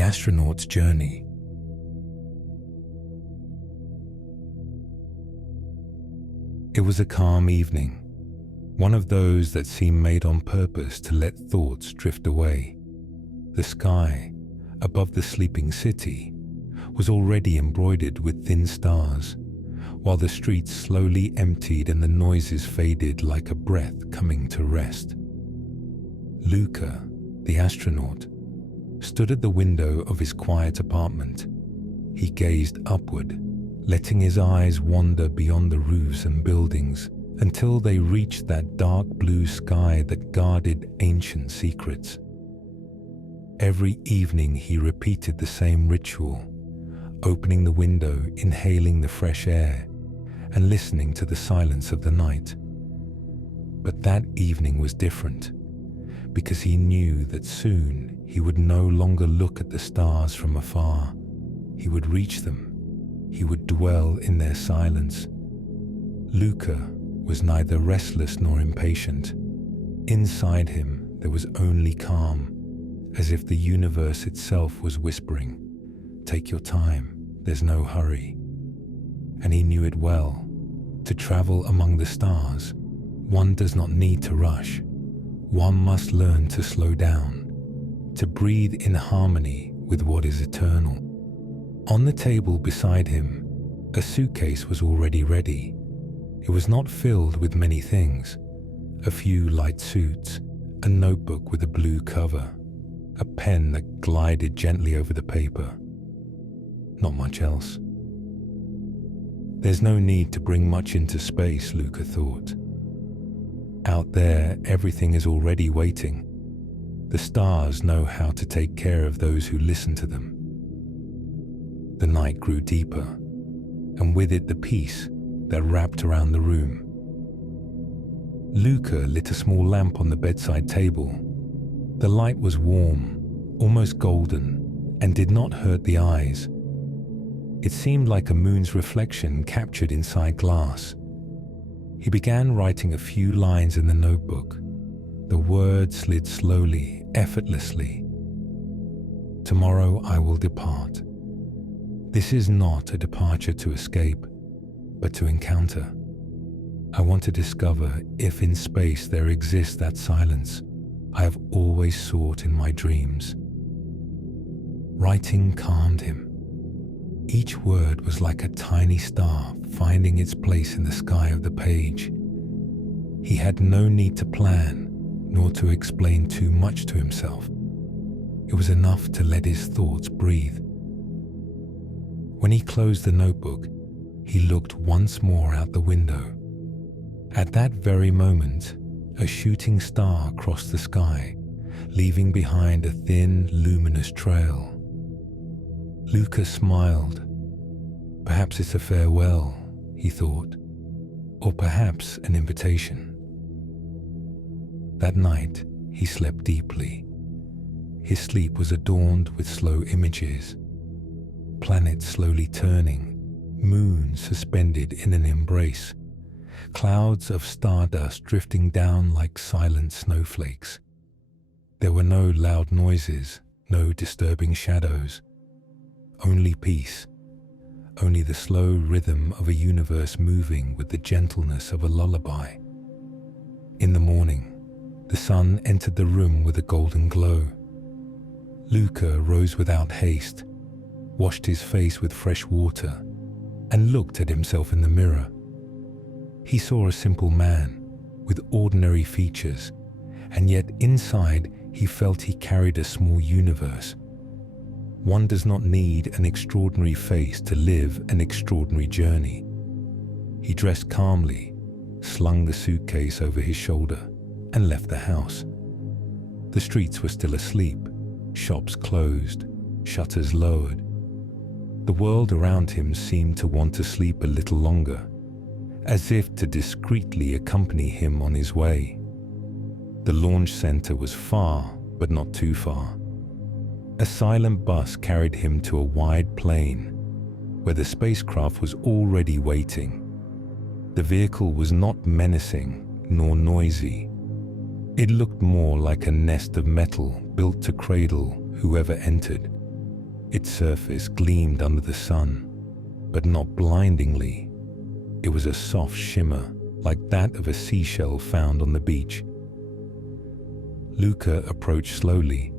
The Astronaut's Journey. It was a calm evening, one of those that seem made on purpose to let thoughts drift away. The sky, above the sleeping city, was already embroidered with thin stars, while the streets slowly emptied and the noises faded like a breath coming to rest. Luca, the astronaut, stood at the window of his quiet apartment. He gazed upward, letting his eyes wander beyond the roofs and buildings until they reached that dark blue sky that guarded ancient secrets. Every evening he repeated the same ritual, opening the window, inhaling the fresh air, and listening to the silence of the night. But that evening was different, because he knew that soon he would no longer look at the stars from afar. He would reach them. He would dwell in their silence. Luca was neither restless nor impatient. Inside him there was only calm, as if the universe itself was whispering, "Take your time, there's no hurry." And he knew it well. To travel among the stars, one does not need to rush. One must learn to slow down, to breathe in harmony with what is eternal. On the table beside him, a suitcase was already ready. It was not filled with many things: a few light suits, a notebook with a blue cover, a pen that glided gently over the paper. Not much else. There's no need to bring much into space, Luca thought. Out there, everything is already waiting. The stars know how to take care of those who listen to them. The night grew deeper, and with it the peace that wrapped around the room. Luca lit a small lamp on the bedside table. The light was warm, almost golden, and did not hurt the eyes. It seemed like a moon's reflection captured inside glass. He began writing a few lines in the notebook. The words slid slowly, effortlessly. "Tomorrow I will depart. This is not a departure to escape, but to encounter. I want to discover if in space there exists that silence I have always sought in my dreams." Writing calmed him. Each word was like a tiny star finding its place in the sky of the page. He had no need to plan, nor to explain too much to himself. It was enough to let his thoughts breathe. When he closed the notebook, he looked once more out the window. At that very moment, a shooting star crossed the sky, leaving behind a thin, luminous trail. Luca smiled. Perhaps it's a farewell, he thought, or perhaps an invitation. That night, he slept deeply. His sleep was adorned with slow images, planets slowly turning, moons suspended in an embrace, clouds of stardust drifting down like silent snowflakes. There were no loud noises, no disturbing shadows. Only peace, only the slow rhythm of a universe moving with the gentleness of a lullaby. In the morning, the sun entered the room with a golden glow. Luca rose without haste, washed his face with fresh water, and looked at himself in the mirror. He saw a simple man with ordinary features, and yet inside he felt he carried a small universe. One does not need an extraordinary face to live an extraordinary journey. He dressed calmly, slung the suitcase over his shoulder, and left the house. The streets were still asleep, shops closed, shutters lowered. The world around him seemed to want to sleep a little longer, as if to discreetly accompany him on his way. The launch center was far, but not too far. A silent bus carried him to a wide plain, where the spacecraft was already waiting. The vehicle was not menacing nor noisy. It looked more like a nest of metal built to cradle whoever entered. Its surface gleamed under the sun, but not blindingly. It was a soft shimmer, like that of a seashell found on the beach. Luca approached slowly,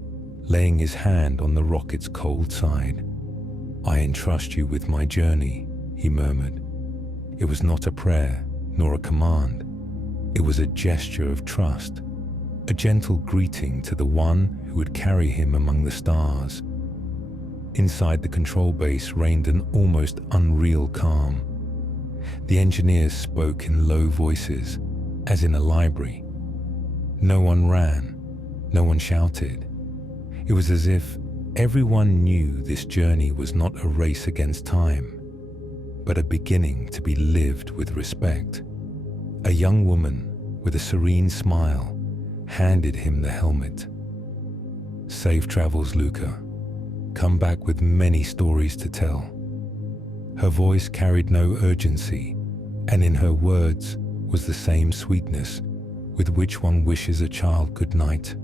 laying his hand on the rocket's cold side. "I entrust you with my journey," he murmured. It was not a prayer, nor a command. It was a gesture of trust, a gentle greeting to the one who would carry him among the stars. Inside the control base reigned an almost unreal calm. The engineers spoke in low voices, as in a library. No one ran, no one shouted. It was as if everyone knew this journey was not a race against time, but a beginning to be lived with respect. A young woman with a serene smile handed him the helmet. "Safe travels, Luca. Come back with many stories to tell." Her voice carried no urgency, and in her words was the same sweetness with which one wishes a child good night.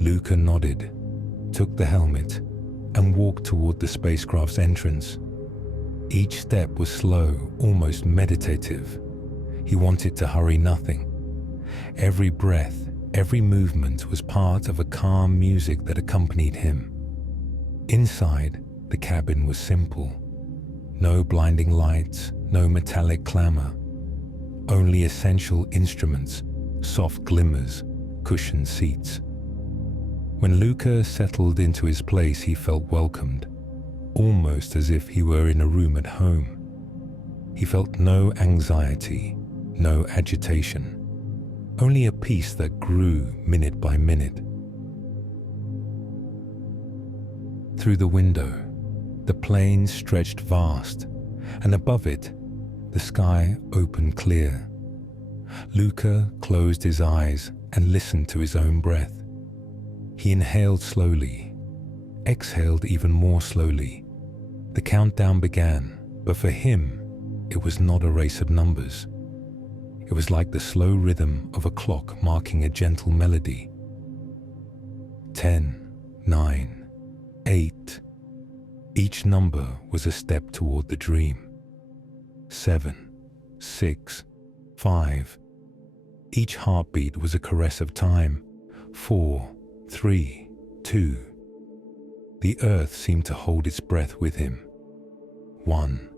Luca nodded, took the helmet, and walked toward the spacecraft's entrance. Each step was slow, almost meditative. He wanted to hurry nothing. Every breath, every movement was part of a calm music that accompanied him. Inside, the cabin was simple. No blinding lights, no metallic clamor. Only essential instruments, soft glimmers, cushioned seats. When Luca settled into his place, he felt welcomed, almost as if he were in a room at home. He felt no anxiety, no agitation, only a peace that grew minute by minute. Through the window, the plain stretched vast, and above it, the sky opened clear. Luca closed his eyes and listened to his own breath. He inhaled slowly, exhaled even more slowly. The countdown began, but for him, it was not a race of numbers. It was like the slow rhythm of a clock marking a gentle melody. 10, 9, 8. Each number was a step toward the dream. 7, 6, 5. Each heartbeat was a caress of time. 4, 3, 2. The earth seemed to hold its breath with him. 1.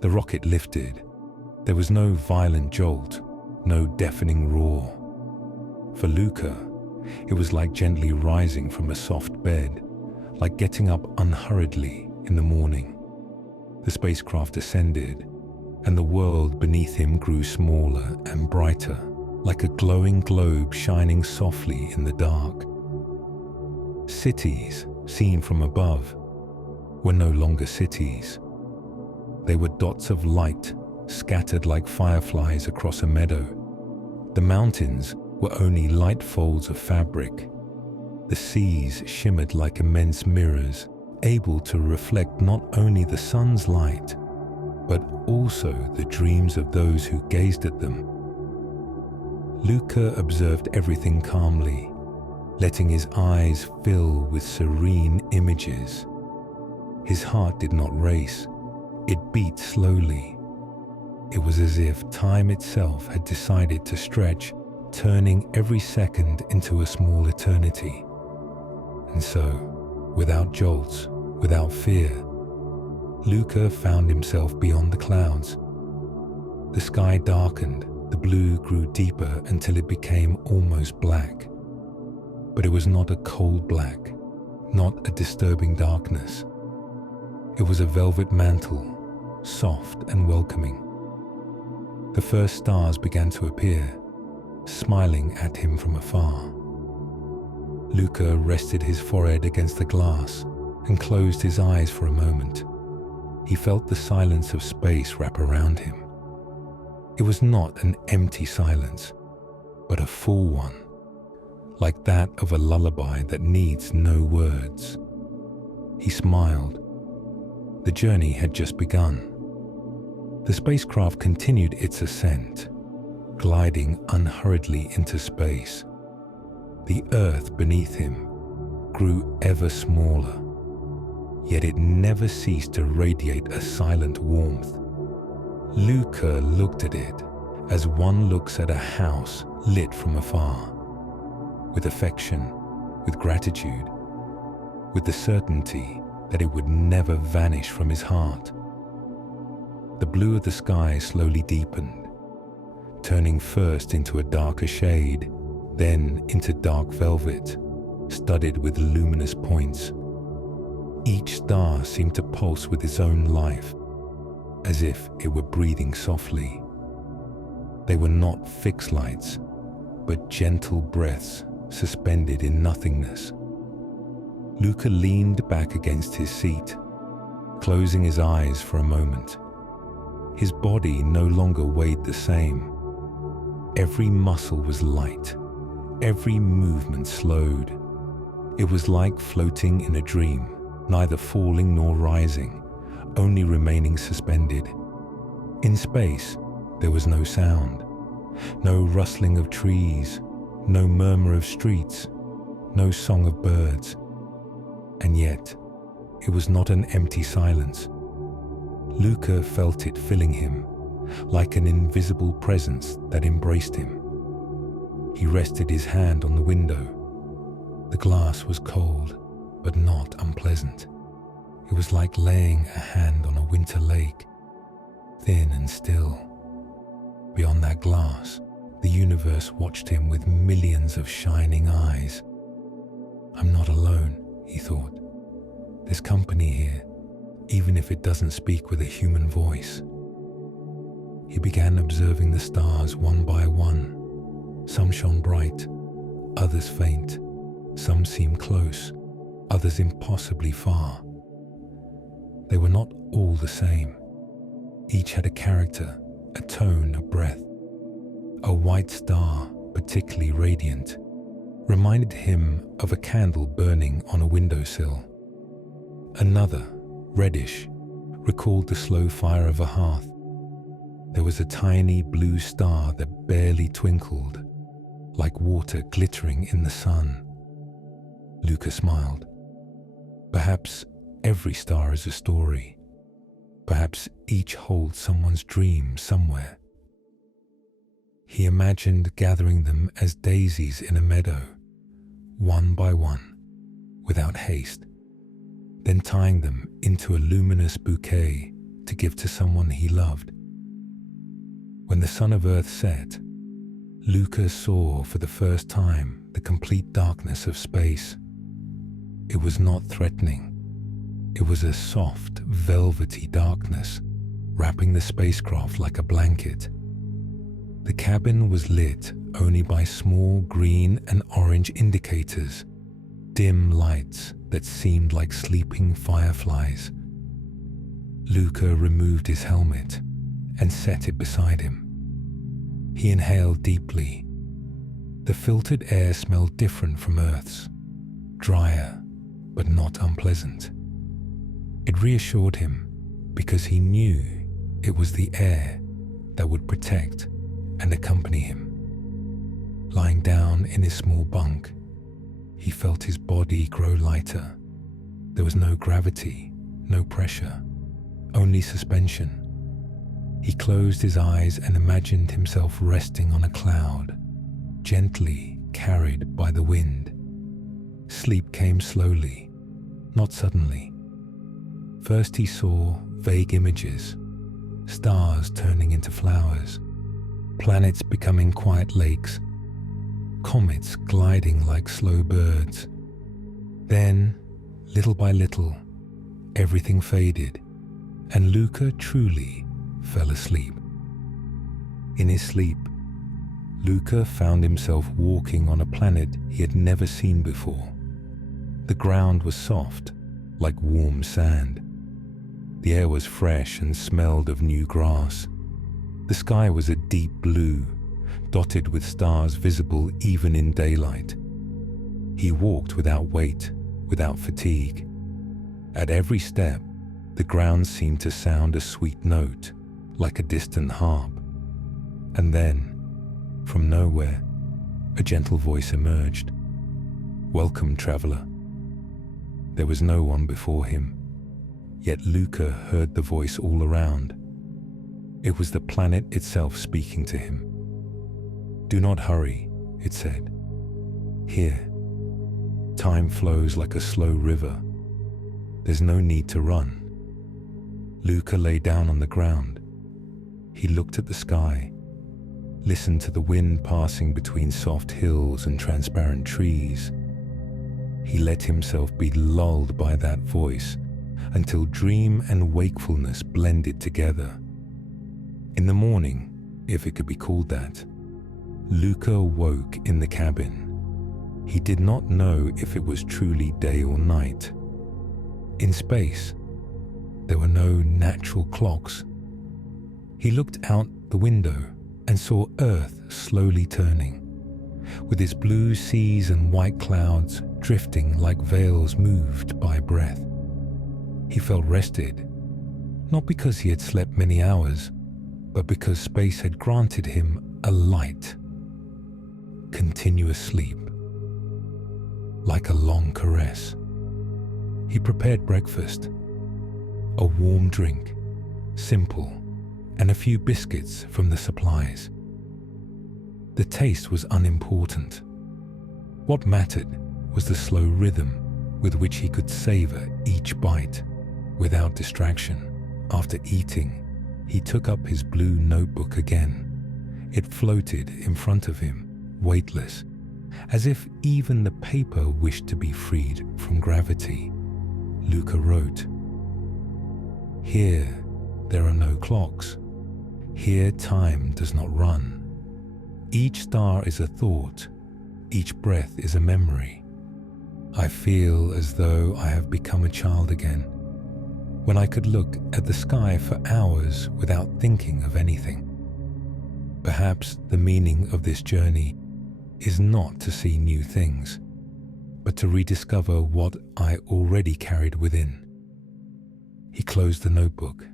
The rocket lifted. There was no violent jolt, no deafening roar. For Luca, it was like gently rising from a soft bed, like getting up unhurriedly in the morning. The spacecraft ascended, and the world beneath him grew smaller and brighter, like a glowing globe shining softly in the dark. Cities, seen from above, were no longer cities. They were dots of light scattered like fireflies across a meadow. The mountains were only light folds of fabric. The seas shimmered like immense mirrors, able to reflect not only the sun's light, but also the dreams of those who gazed at them. Luca observed everything calmly, letting his eyes fill with serene images. His heart did not race. It beat slowly. It was as if time itself had decided to stretch, turning every second into a small eternity. And so, without jolts, without fear, Luca found himself beyond the clouds. The sky darkened, the blue grew deeper until it became almost black. But it was not a cold black, not a disturbing darkness. It was a velvet mantle, soft and welcoming. The first stars began to appear, smiling at him from afar. Luca rested his forehead against the glass and closed his eyes for a moment. He felt the silence of space wrap around him. It was not an empty silence, but a full one, like that of a lullaby that needs no words. He smiled. The journey had just begun. The spacecraft continued its ascent, gliding unhurriedly into space. The earth beneath him grew ever smaller. yet it never ceased to radiate a silent warmth. Luca looked at it as one looks at a house lit from afar, with affection, with gratitude, with the certainty that it would never vanish from his heart. The blue of the sky slowly deepened, turning first into a darker shade, then into dark velvet, studded with luminous points. Each star seemed to pulse with its own life, as if it were breathing softly. They were not fixed lights, but gentle breaths suspended in nothingness. Luca leaned back against his seat, closing his eyes for a moment. His body no longer weighed the same. Every muscle was light, every movement slowed. It was like floating in a dream, neither falling nor rising, only remaining suspended. In space, there was no sound, no rustling of trees, no murmur of streets, no song of birds. And yet, it was not an empty silence. Luca felt it filling him, like an invisible presence that embraced him. He rested his hand on the window. The glass was cold, but not unpleasant. It was like laying a hand on a winter lake, thin and still. Beyond that glass, the universe watched him with millions of shining eyes. I'm not alone, he thought. There's company here, even if it doesn't speak with a human voice. He began observing the stars one by one. Some shone bright, others faint. Some seemed close, others impossibly far. They were not all the same. Each had a character, a tone, a breath. A white star, particularly radiant, reminded him of a candle burning on a windowsill. Another, reddish, recalled the slow fire of a hearth. There was a tiny blue star that barely twinkled, like water glittering in the sun. Luca smiled. Perhaps every star is a story. Perhaps each holds someone's dream somewhere. He imagined gathering them as daisies in a meadow, one by one, without haste, then tying them into a luminous bouquet to give to someone he loved. When the sun of Earth set, Luca saw for the first time the complete darkness of space. It was not threatening. It was a soft, velvety darkness, wrapping the spacecraft like a blanket. The cabin was lit only by small green and orange indicators, dim lights that seemed like sleeping fireflies. Luca removed his helmet and set it beside him. He inhaled deeply. The filtered air smelled different from Earth's, drier but not unpleasant. It reassured him because he knew it was the air that would protect and accompany him. Lying down in his small bunk, he felt his body grow lighter. There was no gravity, no pressure, only suspension. He closed his eyes and imagined himself resting on a cloud, gently carried by the wind. Sleep came slowly, not suddenly. First he saw vague images, stars turning into flowers, planets becoming quiet lakes, comets gliding like slow birds. Then, little by little, everything faded, and Luca truly fell asleep. In his sleep, Luca found himself walking on a planet he had never seen before. The ground was soft, like warm sand. The air was fresh and smelled of new grass. The sky was a deep blue, dotted with stars visible even in daylight. He walked without weight, without fatigue. At every step, the ground seemed to sound a sweet note, like a distant harp. And then, from nowhere, a gentle voice emerged. "Welcome, traveler." There was no one before him, Yet Luca heard the voice all around. It was the planet itself speaking to him. "Do not hurry," it said. "Here, time flows like a slow river. There's no need to run." Luca lay down on the ground. He looked at the sky, listened to the wind passing between soft hills and transparent trees. He let himself be lulled by that voice until dream and wakefulness blended together. In the morning, if it could be called that, Luca woke in the cabin. He did not know if it was truly day or night. In space, there were no natural clocks. He looked out the window and saw Earth slowly turning, with its blue seas and white clouds drifting like veils moved by breath. He felt rested, not because he had slept many hours, but because space had granted him a light, continuous sleep, like a long caress. He prepared breakfast, a warm drink, simple, and a few biscuits from the supplies. The taste was unimportant. What mattered was the slow rhythm with which he could savor each bite without distraction. After eating, he took up his blue notebook again. It floated in front of him, weightless, as if even the paper wished to be freed from gravity. Luca wrote, "Here, there are no clocks. Here time does not run. Each star is a thought. Each breath is a memory. I feel as though I have become a child again, when I could look at the sky for hours without thinking of anything. Perhaps the meaning of this journey is not to see new things, but to rediscover what I already carried within." He closed the notebook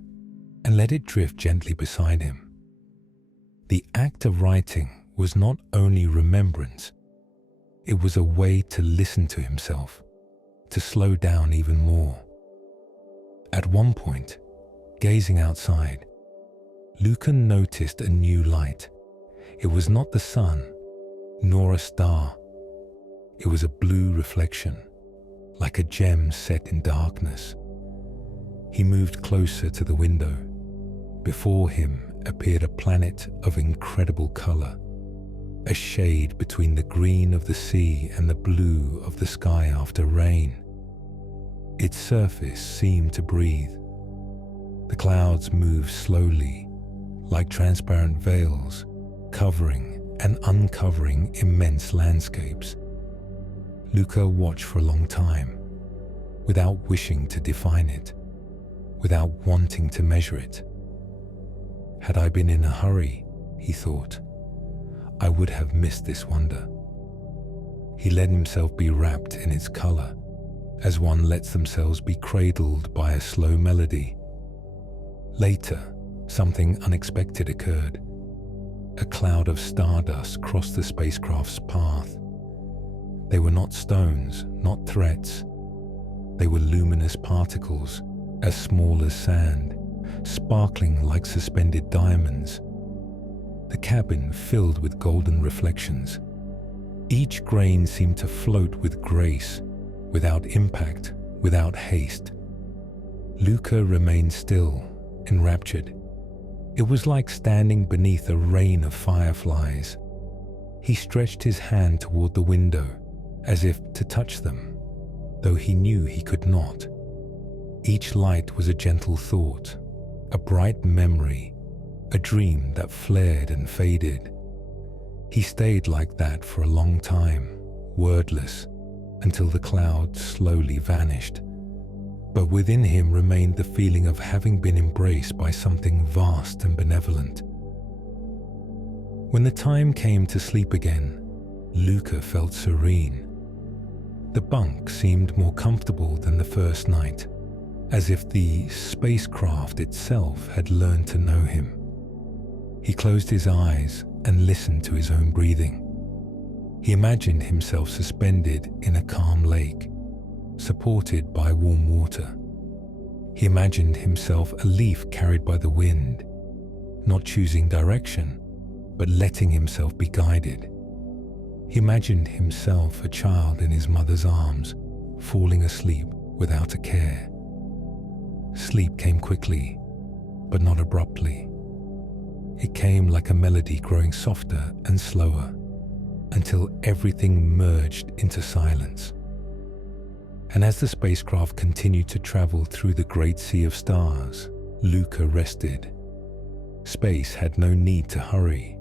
and let it drift gently beside him. The act of writing was not only remembrance, it was a way to listen to himself, to slow down even more. At one point, gazing outside, Luca noticed a new light. It was not the sun, nor a star. It was a blue reflection, like a gem set in darkness. He moved closer to the window. Before him appeared a planet of incredible color, a shade between the green of the sea and the blue of the sky after rain. Its surface seemed to breathe. The clouds moved slowly, like transparent veils, covering and uncovering immense landscapes. Luca watched for a long time, without wishing to define it, without wanting to measure it. Had I been in a hurry, he thought, I would have missed this wonder. He let himself be wrapped in its color, as one lets themselves be cradled by a slow melody. Later, something unexpected occurred. A cloud of stardust crossed the spacecraft's path. They were not stones, not threats. They were luminous particles, as small as sand, sparkling like suspended diamonds. The cabin filled with golden reflections. Each grain seemed to float with grace, without impact, without haste. Luca remained still, enraptured. It was like standing beneath a rain of fireflies. He stretched his hand toward the window, as if to touch them, though he knew he could not. Each light was a gentle thought, a bright memory, a dream that flared and faded. He stayed like that for a long time, wordless, until the cloud slowly vanished. But within him remained the feeling of having been embraced by something vast and benevolent. When the time came to sleep again, Luca felt serene. The bunk seemed more comfortable than the first night, as if the spacecraft itself had learned to know him. He closed his eyes and listened to his own breathing. He imagined himself suspended in a calm lake, supported by warm water. He imagined himself a leaf carried by the wind, not choosing direction, but letting himself be guided. He imagined himself a child in his mother's arms, falling asleep without a care. Sleep came quickly, but not abruptly. It came like a melody growing softer and slower, until everything merged into silence. And as the spacecraft continued to travel through the great sea of stars, Luca rested. Space had no need to hurry,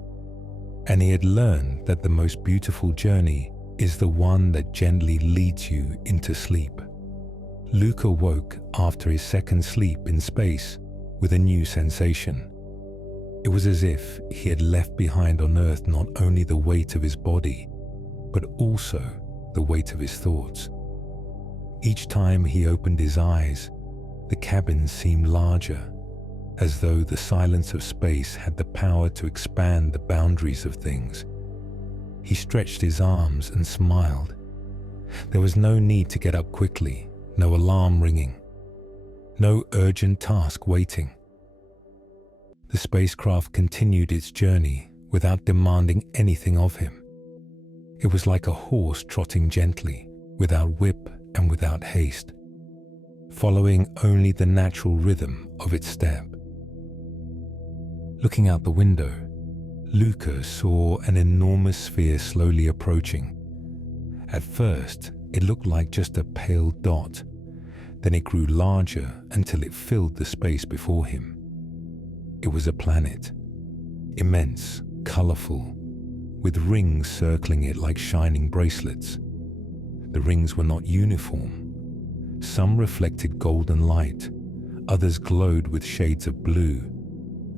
and he had learned that the most beautiful journey is the one that gently leads you into sleep. Luca woke after his second sleep in space with a new sensation. It was as if he had left behind on Earth not only the weight of his body, but also the weight of his thoughts. Each time he opened his eyes, the cabin seemed larger, as though the silence of space had the power to expand the boundaries of things. He stretched his arms and smiled. There was no need to get up quickly, no alarm ringing, no urgent task waiting. The spacecraft continued its journey without demanding anything of him. It was like a horse trotting gently, without whip and without haste, following only the natural rhythm of its step. Looking out the window, Luca saw an enormous sphere slowly approaching. At first, it looked like just a pale dot. Then it grew larger until it filled the space before him. It was a planet, immense, colorful, with rings circling it like shining bracelets. The rings were not uniform. Some reflected golden light, others glowed with shades of blue,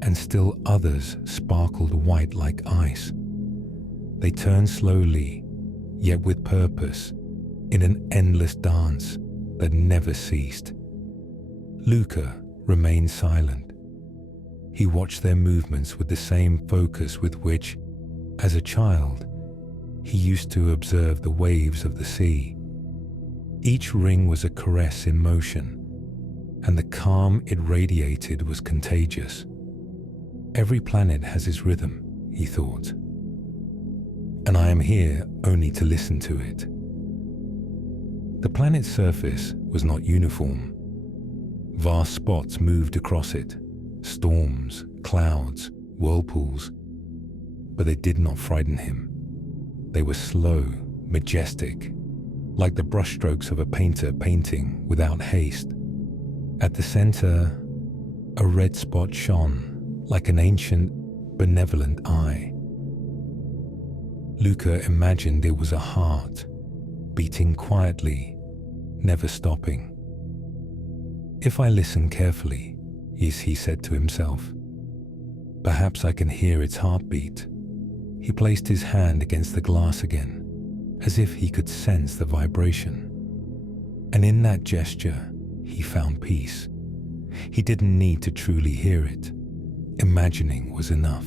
and still others sparkled white like ice. They turned slowly, yet with purpose, in an endless dance that never ceased. Luca remained silent. He watched their movements with the same focus with which, as a child, he used to observe the waves of the sea. Each ring was a caress in motion, and the calm it radiated was contagious. Every planet has its rhythm, he thought, and I am here only to listen to it. The planet's surface was not uniform. Vast spots moved across it, storms, clouds, whirlpools, but they did not frighten him. They were slow, majestic, like the brushstrokes of a painter painting without haste. At the center, a red spot shone like an ancient, benevolent eye. Luca imagined it was a heart, beating quietly, never stopping. If I listen carefully, he said to himself, perhaps I can hear its heartbeat. He placed his hand against the glass again, as if he could sense the vibration. And in that gesture, he found peace. He didn't need to truly hear it. Imagining was enough.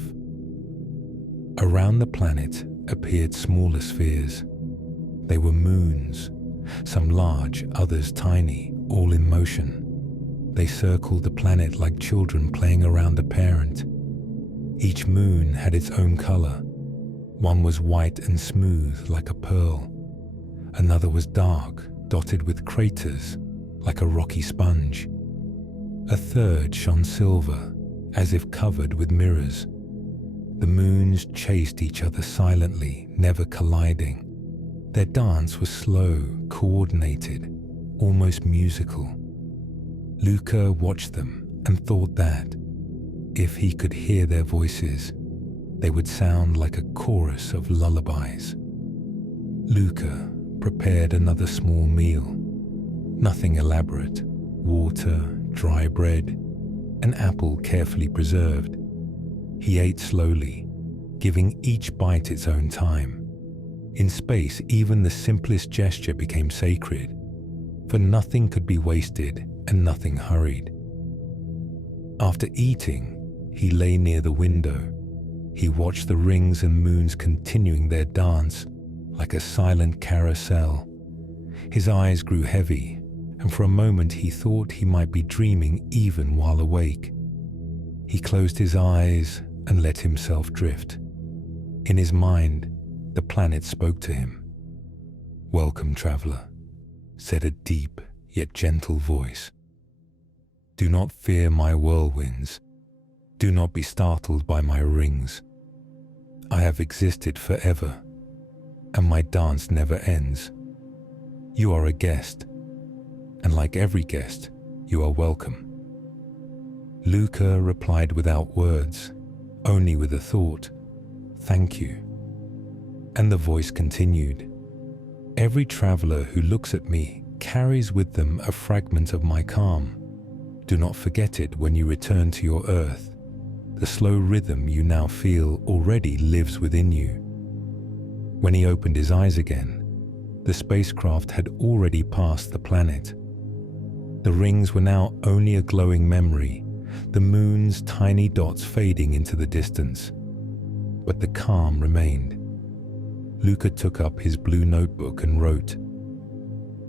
Around the planet appeared smaller spheres. They were moons, some large, others tiny, all in motion. They circled the planet like children playing around a parent. Each moon had its own color. One was white and smooth like a pearl. Another was dark, dotted with craters like a rocky sponge. A third shone silver, as if covered with mirrors. The moons chased each other silently, never colliding. Their dance was slow, coordinated, almost musical. Luca watched them and thought that, if he could hear their voices, they would sound like a chorus of lullabies. Luca prepared another small meal. Nothing elaborate. Water, dry bread, an apple carefully preserved. He ate slowly, giving each bite its own time. In space, even the simplest gesture became sacred, for nothing could be wasted and nothing hurried. After eating, he lay near the window. He watched the rings and moons continuing their dance like a silent carousel. His eyes grew heavy, and for a moment he thought he might be dreaming even while awake. He closed his eyes and let himself drift. In his mind, the planet spoke to him. "Welcome, traveler," said a deep yet gentle voice. "Do not fear my whirlwinds. Do not be startled by my rings. I have existed forever, and my dance never ends. You are a guest, and like every guest, you are welcome." Luca replied without words, only with a thought, "Thank you." And the voice continued, "Every traveler who looks at me carries with them a fragment of my calm. Do not forget it when you return to your Earth. The slow rhythm you now feel already lives within you." When he opened his eyes again, the spacecraft had already passed the planet. The rings were now only a glowing memory, the moon's tiny dots fading into the distance. But the calm remained. Luca took up his blue notebook and wrote,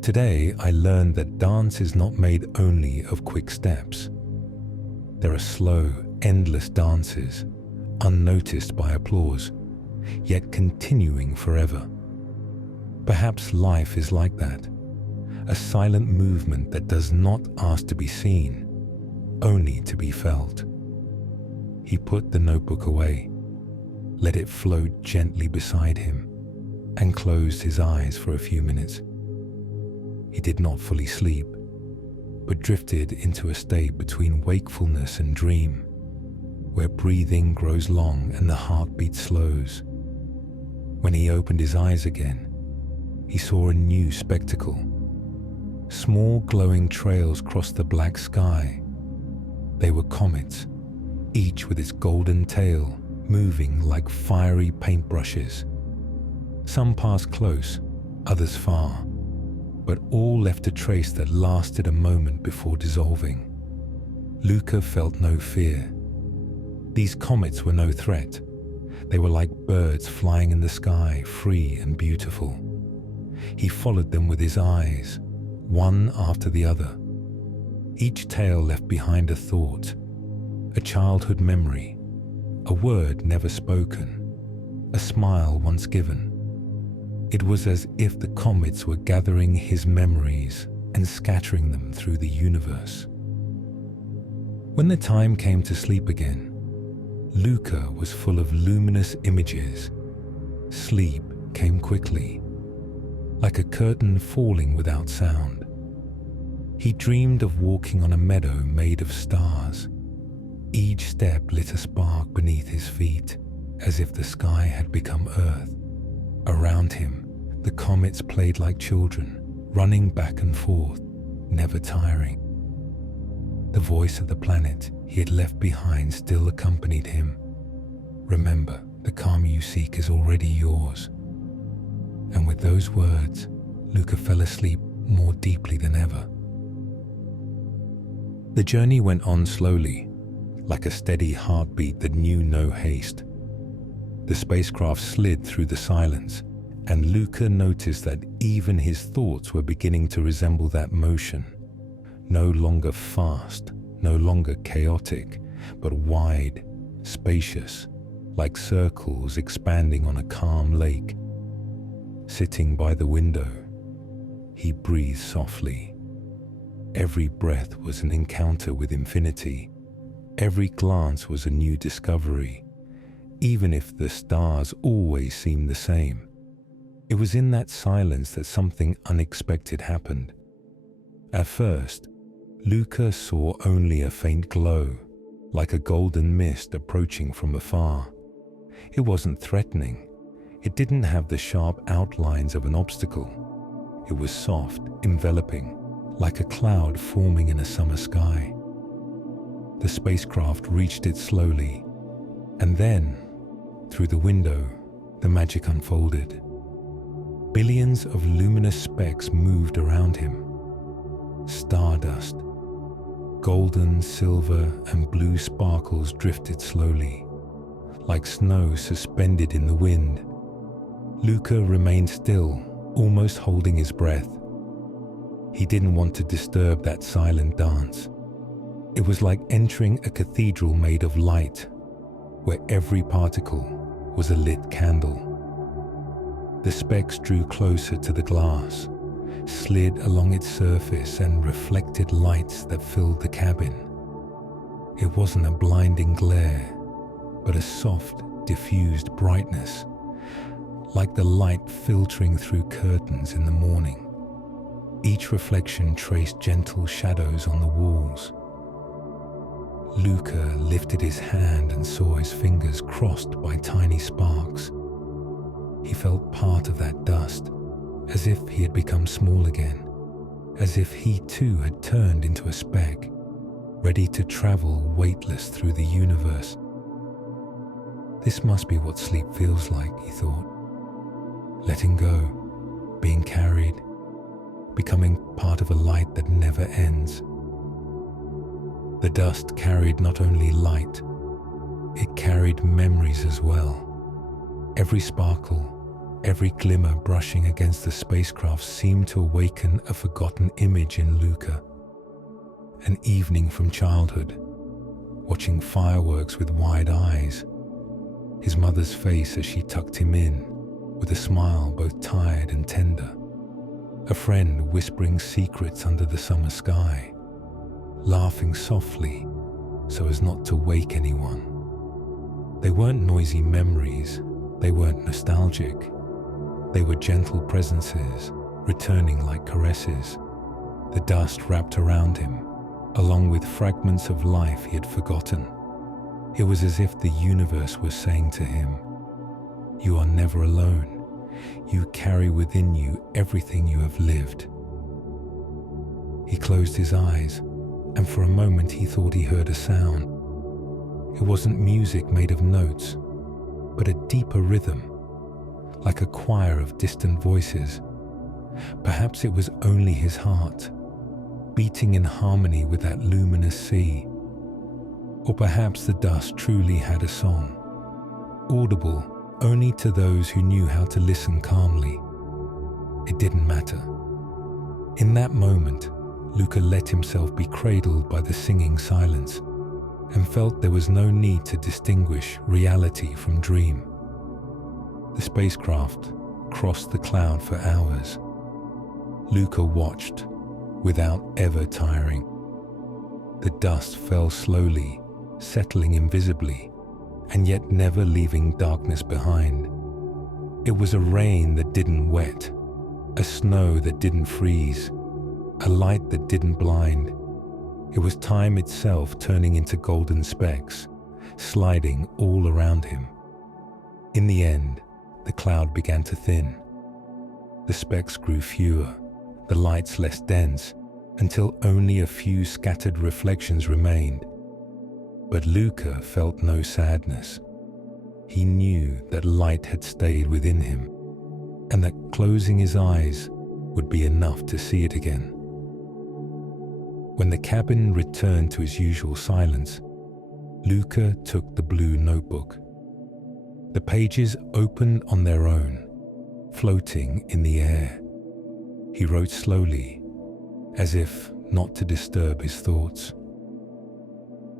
"Today I learned that dance is not made only of quick steps. There are slow, endless dances, unnoticed by applause, yet continuing forever. Perhaps life is like that, a silent movement that does not ask to be seen, only to be felt." He put the notebook away, let it float gently beside him, and closed his eyes for a few minutes. He did not fully sleep, but drifted into a state between wakefulness and dream, where breathing grows long and the heartbeat slows. When he opened his eyes again, he saw a new spectacle. Small glowing trails crossed the black sky. They were comets, each with its golden tail moving like fiery paintbrushes. Some passed close, others far, but all left a trace that lasted a moment before dissolving. Luca felt no fear. These comets were no threat. They were like birds flying in the sky, free and beautiful. He followed them with his eyes, one after the other. Each tail left behind a thought, a childhood memory, a word never spoken, a smile once given. It was as if the comets were gathering his memories and scattering them through the universe. When the time came to sleep again, Luca was full of luminous images. Sleep came quickly, like a curtain falling without sound. He dreamed of walking on a meadow made of stars. Each step lit a spark beneath his feet, as if the sky had become earth. Around him, the comets played like children, running back and forth, never tiring. The voice of the planet he had left behind still accompanied him. "Remember, the calm you seek is already yours." And with those words, Luca fell asleep more deeply than ever. The journey went on slowly, like a steady heartbeat that knew no haste. The spacecraft slid through the silence, and Luca noticed that even his thoughts were beginning to resemble that motion. No longer fast, no longer chaotic, but wide, spacious, like circles expanding on a calm lake. Sitting by the window, he breathed softly. Every breath was an encounter with infinity. Every glance was a new discovery, even if the stars always seemed the same. It was in that silence that something unexpected happened. At first, Luca saw only a faint glow, like a golden mist approaching from afar. It wasn't threatening. It didn't have the sharp outlines of an obstacle. It was soft, enveloping, like a cloud forming in a summer sky. The spacecraft reached it slowly, and then, through the window, the magic unfolded. Billions of luminous specks moved around him. Stardust. Golden, silver, and blue sparkles drifted slowly, like snow suspended in the wind. Luca remained still, almost holding his breath. He didn't want to disturb that silent dance. It was like entering a cathedral made of light, where every particle was a lit candle. The specks drew closer to the glass, slid along its surface and reflected lights that filled the cabin. It wasn't a blinding glare, but a soft, diffused brightness, like the light filtering through curtains in the morning. Each reflection traced gentle shadows on the walls. Luca lifted his hand and saw his fingers crossed by tiny sparks. He felt part of that dust, as if he had become small again, as if he too had turned into a speck, ready to travel weightless through the universe. This must be what sleep feels like, he thought. Letting go, being carried, becoming part of a light that never ends. The dust carried not only light, it carried memories as well. Every sparkle, every glimmer brushing against the spacecraft seemed to awaken a forgotten image in Luca. An evening from childhood, watching fireworks with wide eyes, his mother's face as she tucked him in, with a smile both tired and tender, a friend whispering secrets under the summer sky, laughing softly so as not to wake anyone. They weren't noisy memories, they weren't nostalgic. They were gentle presences, returning like caresses. The dust wrapped around him, along with fragments of life he had forgotten. It was as if the universe was saying to him, "You are never alone. You carry within you everything you have lived." He closed his eyes, and for a moment he thought he heard a sound. It wasn't music made of notes, but a deeper rhythm, like a choir of distant voices. Perhaps it was only his heart, beating in harmony with that luminous sea. Or perhaps the dust truly had a song, audible only to those who knew how to listen calmly. It didn't matter. In that moment, Luca let himself be cradled by the singing silence and felt there was no need to distinguish reality from dream. The spacecraft crossed the cloud for hours. Luca watched without ever tiring. The dust fell slowly, settling invisibly, and yet never leaving darkness behind. It was a rain that didn't wet, a snow that didn't freeze, a light that didn't blind. It was time itself turning into golden specks, sliding all around him. In the end, the cloud began to thin. The specks grew fewer, the lights less dense, until only a few scattered reflections remained. But Luca felt no sadness. He knew that light had stayed within him, and that closing his eyes would be enough to see it again. When the cabin returned to its usual silence, Luca took the blue notebook. The pages opened on their own, floating in the air. He wrote slowly, as if not to disturb his thoughts.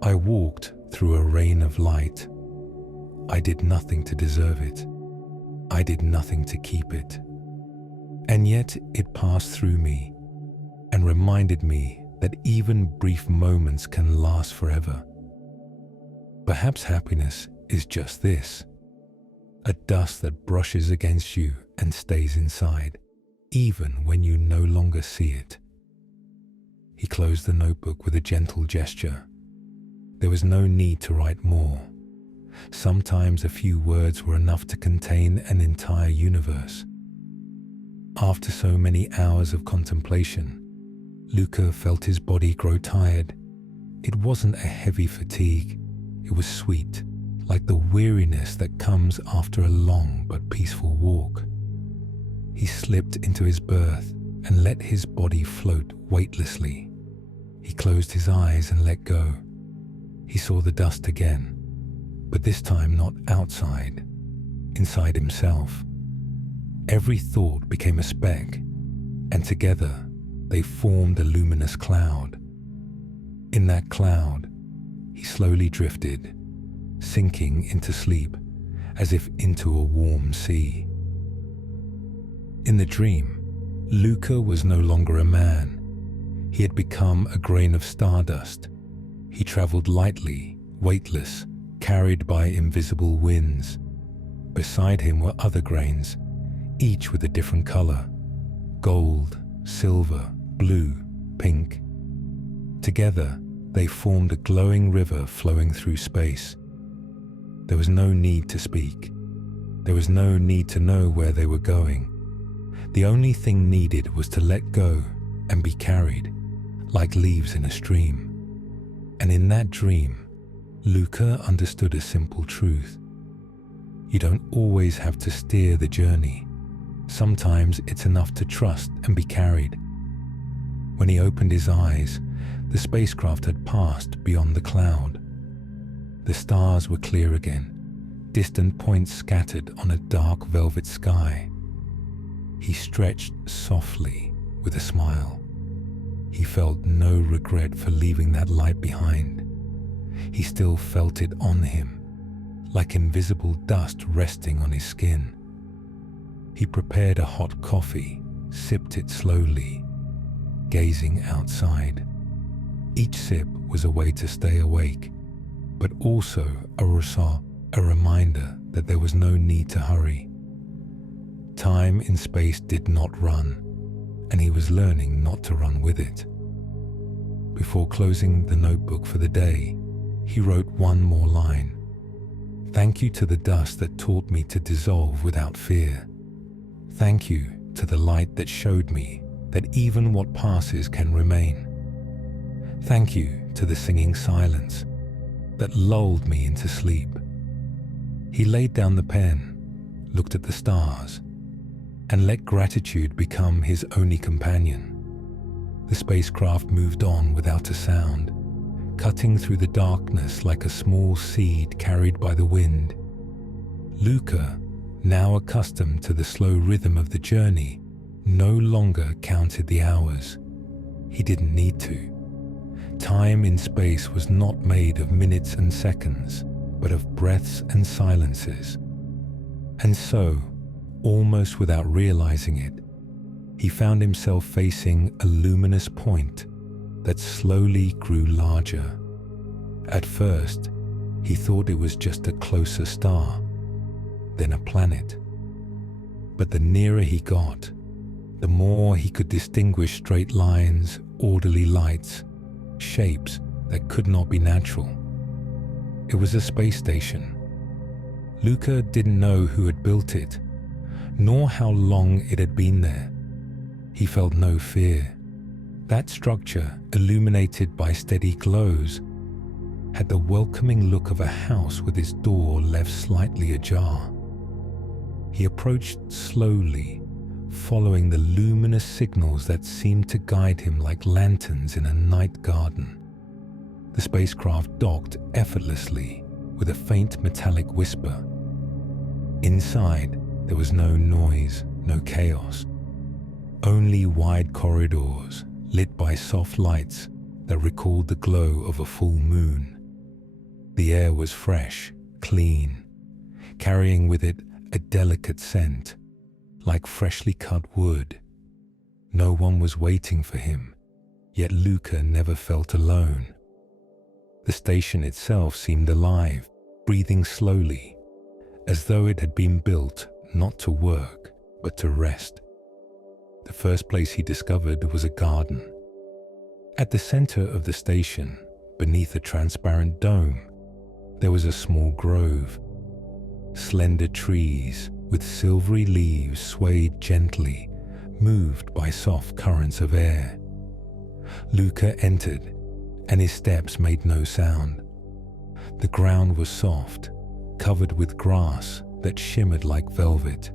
I walked through a rain of light. I did nothing to deserve it. I did nothing to keep it. And yet it passed through me and reminded me that even brief moments can last forever. Perhaps happiness is just this, a dust that brushes against you and stays inside, even when you no longer see it. He closed the notebook with a gentle gesture. There was no need to write more. Sometimes a few words were enough to contain an entire universe. After so many hours of contemplation, Luca felt his body grow tired. It wasn't a heavy fatigue. It was sweet, like the weariness that comes after a long but peaceful walk. He slipped into his berth and let his body float weightlessly. He closed his eyes and let go. He saw the dust again, but this time not outside, inside himself. Every thought became a speck, and together they formed a luminous cloud. In that cloud, he slowly drifted, sinking into sleep as if into a warm sea. In the dream, Luca was no longer a man. He had become a grain of stardust. He traveled lightly, weightless, carried by invisible winds. Beside him were other grains, each with a different color: gold, silver, blue, pink. Together, they formed a glowing river flowing through space. There was no need to speak. There was no need to know where they were going. The only thing needed was to let go and be carried, like leaves in a stream. And in that dream, Luca understood a simple truth. You don't always have to steer the journey. Sometimes it's enough to trust and be carried. When he opened his eyes, the spacecraft had passed beyond the cloud. The stars were clear again, distant points scattered on a dark velvet sky. He stretched softly with a smile. He felt no regret for leaving that light behind. He still felt it on him, like invisible dust resting on his skin. He prepared a hot coffee, sipped it slowly, gazing outside. Each sip was a way to stay awake, but also a reminder that there was no need to hurry. Time in space did not run, and he was learning not to run with it. Before closing the notebook for the day, he wrote one more line. Thank you to the dust that taught me to dissolve without fear. Thank you to the light that showed me that even what passes can remain. Thank you to the singing silence that lulled me into sleep. He laid down the pen, looked at the stars, and let gratitude become his only companion. The spacecraft moved on without a sound, cutting through the darkness like a small seed carried by the wind. Luca, now accustomed to the slow rhythm of the journey, no longer counted the hours. He didn't need to. Time in space was not made of minutes and seconds, but of breaths and silences. And so, almost without realizing it, he found himself facing a luminous point that slowly grew larger. At first, he thought it was just a closer star, then a planet. But the nearer he got, the more he could distinguish straight lines, orderly lights, shapes that could not be natural. It was a space station. Luca didn't know who had built it, nor how long it had been there. He felt no fear. That structure, illuminated by steady glows, had the welcoming look of a house with its door left slightly ajar. He approached slowly, following the luminous signals that seemed to guide him like lanterns in a night garden. The spacecraft docked effortlessly with a faint metallic whisper. Inside, there was no noise, no chaos. Only wide corridors lit by soft lights that recalled the glow of a full moon. The air was fresh, clean, carrying with it a delicate scent, like freshly cut wood. No one was waiting for him, yet Luca never felt alone. The station itself seemed alive, breathing slowly, as though it had been built not to work, but to rest. The first place he discovered was a garden. At the center of the station, beneath a transparent dome, there was a small grove. Slender trees with silvery leaves swayed gently, moved by soft currents of air. Luca entered, and his steps made no sound. The ground was soft, covered with grass that shimmered like velvet.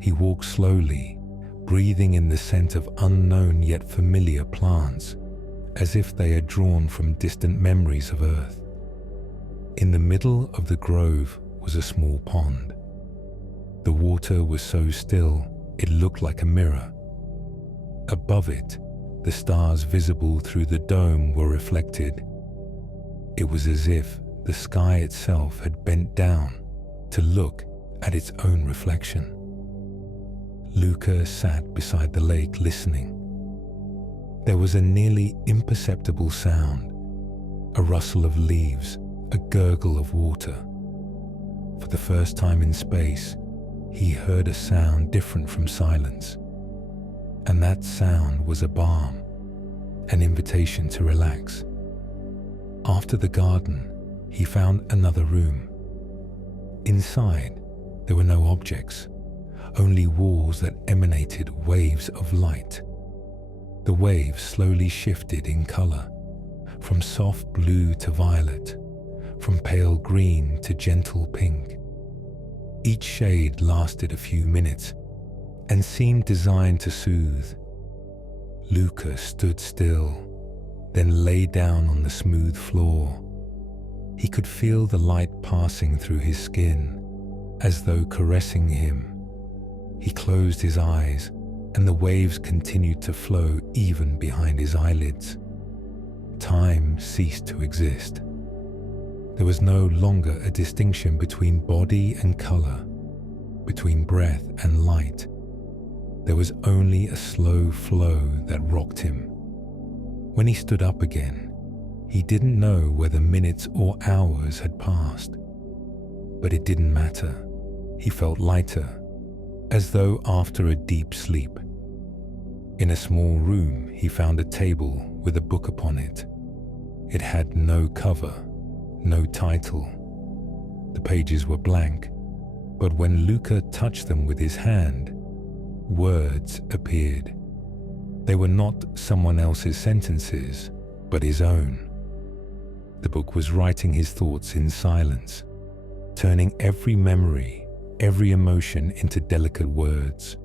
He walked slowly, breathing in the scent of unknown yet familiar plants, as if they had drawn from distant memories of Earth. In the middle of the grove was a small pond. The water was so still, it looked like a mirror. Above it, the stars visible through the dome were reflected. It was as if the sky itself had bent down to look at its own reflection. Luca sat beside the lake listening. There was a nearly imperceptible sound, a rustle of leaves, a gurgle of water. For the first time in space, he heard a sound different from silence. And that sound was a balm, an invitation to relax. After the garden, he found another room. Inside, there were no objects, only walls that emanated waves of light. The waves slowly shifted in color, from soft blue to violet, from pale green to gentle pink. Each shade lasted a few minutes and seemed designed to soothe. Luca stood still, then lay down on the smooth floor. He could feel the light passing through his skin, as though caressing him. He closed his eyes, and the waves continued to flow even behind his eyelids. Time ceased to exist. There was no longer a distinction between body and color, between breath and light. There was only a slow flow that rocked him. When he stood up again, he didn't know whether minutes or hours had passed. But it didn't matter. He felt lighter, as though after a deep sleep. In a small room, he found a table with a book upon it. It had no cover, no title. The pages were blank, but when Luca touched them with his hand, words appeared. They were not someone else's sentences, but his own. The book was writing his thoughts in silence, turning every memory, every emotion into delicate words.